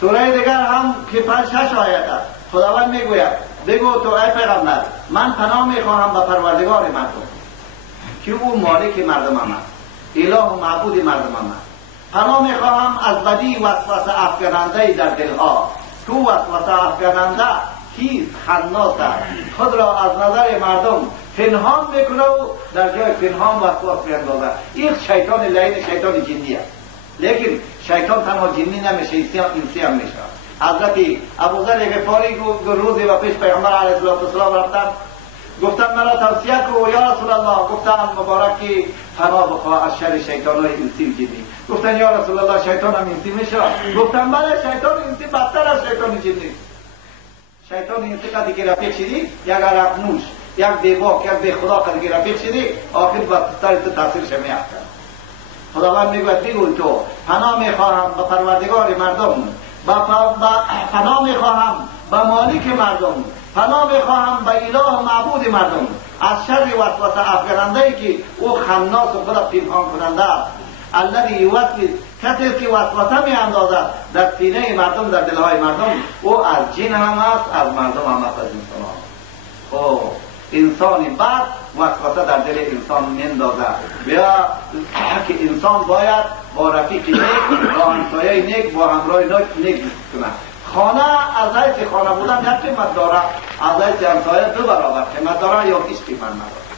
سوره دیگر هم که 5-6 آیت است. خداوند میگوید بگو تو ای پیغمبر من پناه میخواهم به پروردگار مردم که او مالک مردمم است، اله و معبود مردمم است. پناه میخواهم از بدی وسوسه افکننده در دلها. تو وسوسه افکننده کیست؟ خناس است، خود را از نظر مردم پنهان میکنه و در جای پنهان وسواس میاندازد. این شیطان لعین، شیطان جنی است. لیکن شیطان تنها جنی نمیشه، انسی هم میشه. حضرت ابوذر غفاری روزی و پیش پیغمبر علیه السلام رفتن، گفتن مرا توصیه کو یا رسول الله. گفتن مبارکی پناه بخواه از شر شیطان های انسی و جنی. گفتن یا رسول الله شیطان هم انسی میشه؟ گفتن بله شیطان انسی بدتر از شیطان جنی. شیطان انسی قدی که رفیق شدی، یک عرقنوش، یک بیواک، یک بی خدا قدی که رفیق شدی، آخر با سرت تاثیرش میافته. خداوند میگوید بگو تو پناه میخواهم به پروردگار مردم، پناه میخواهم به مالک مردم، پناه میخواهم به اله و معبود مردم از شر وسوسه افکننده که او خناس و خود پنهان کننده است. الذی یوسوس، کسی که وسوسه میاندازد در سینه مردم، در دلهای مردم، او از جن هم است، از مردم هم است، از انسان هم. او انسانی بعد وسوسه در دل انسان میندازد. بیا که انسان باید با رفیق نیک، با همسایه نیک، با همراه نیک کنه. خانه از حیث خانه بودن یک قیمت داره، از حیث همسایه 2 برابر قیمت داره یا هیچ قیمت نداره.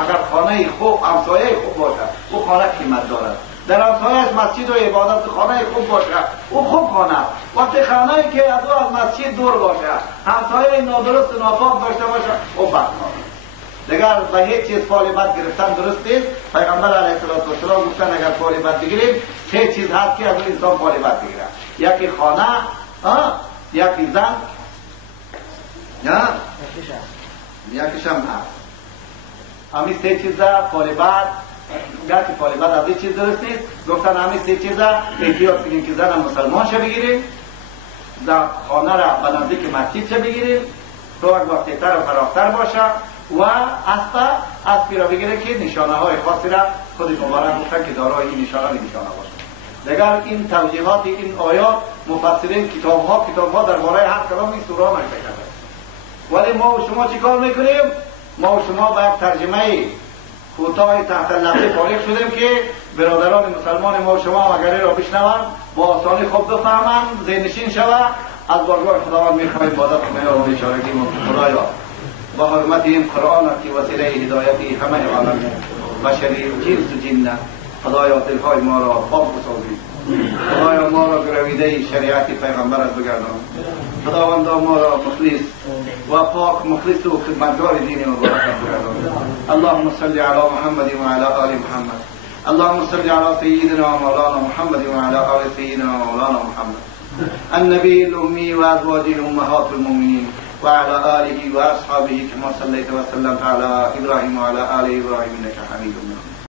اگر خانه خوب، همسایه خوب باشه، او خانه قیمت داره. در همسایه‌اش مسجد و عبادت خانه خوب باشه، او خوب خانه. وقتی خانه‌ای که از مسجد دور باشه، همسایه نادرست و ناپاک داشته باشه، او بدخانه. دیگر به هیچ چیز فال بد گرفتن درست نیست. پیغمبر علیه السلام گفتن اگر فال بد بگیریم 3 چیز هست که از اون انسان فال بد بگیره. یکی خانه، یکی زن، یکی شم هست. همین 3 چیز فال بد، گرچه فال بد از این چیز درست نیست. گفتن همین 3 چیز احتیاط کنیم که زن مسلمان شه بگیریم، خانه را به نزدیک مسجد شه بگیریم، تو وقتی تر و فراختر باشه، و اسبی را بگیره که نشانه های خاصی را خود مبارک گفتن که دارای این نشانه باشه. دیگر این توجیهات این آیات مفسرین کتاب ها درباره هر کدام این سوره نوشته کرده. ولی ما و شما چی کار میکنیم؟ ما و شما با یک ترجمه کوتاه تحت لفظ فارغ شدیم که برادران مسلمان ما و شما اگر را بشنوند با آسانی خوب بفهمند، ذهنشین شود. از بارگاه خداوند میخواهیم عبادت کنیم و اشارگی خدایا با حرمت این قرآن که وسیله هدایتی همه عالم بشری جنس و جن، خدایا دلهای ما را پاک بسازید. خدایا ما را گرویده شریعت پیغمبرت بگردان. خداوندا ما را مخلص و پاک مخلص و خدمتگار دین مبارکت بگردان. اللهم صل علی محمد و علی آل محمد. اللهم صل علی سیدنا مولانا محمد و علی آل سیدنا مولانا محمد النبی الأمی و ازواجه امهات المؤمنین وعلى آله وأصحابه كما صليت وسلمت على إبراهيم وعلى آل إبراهيم إنك حميد مجيد.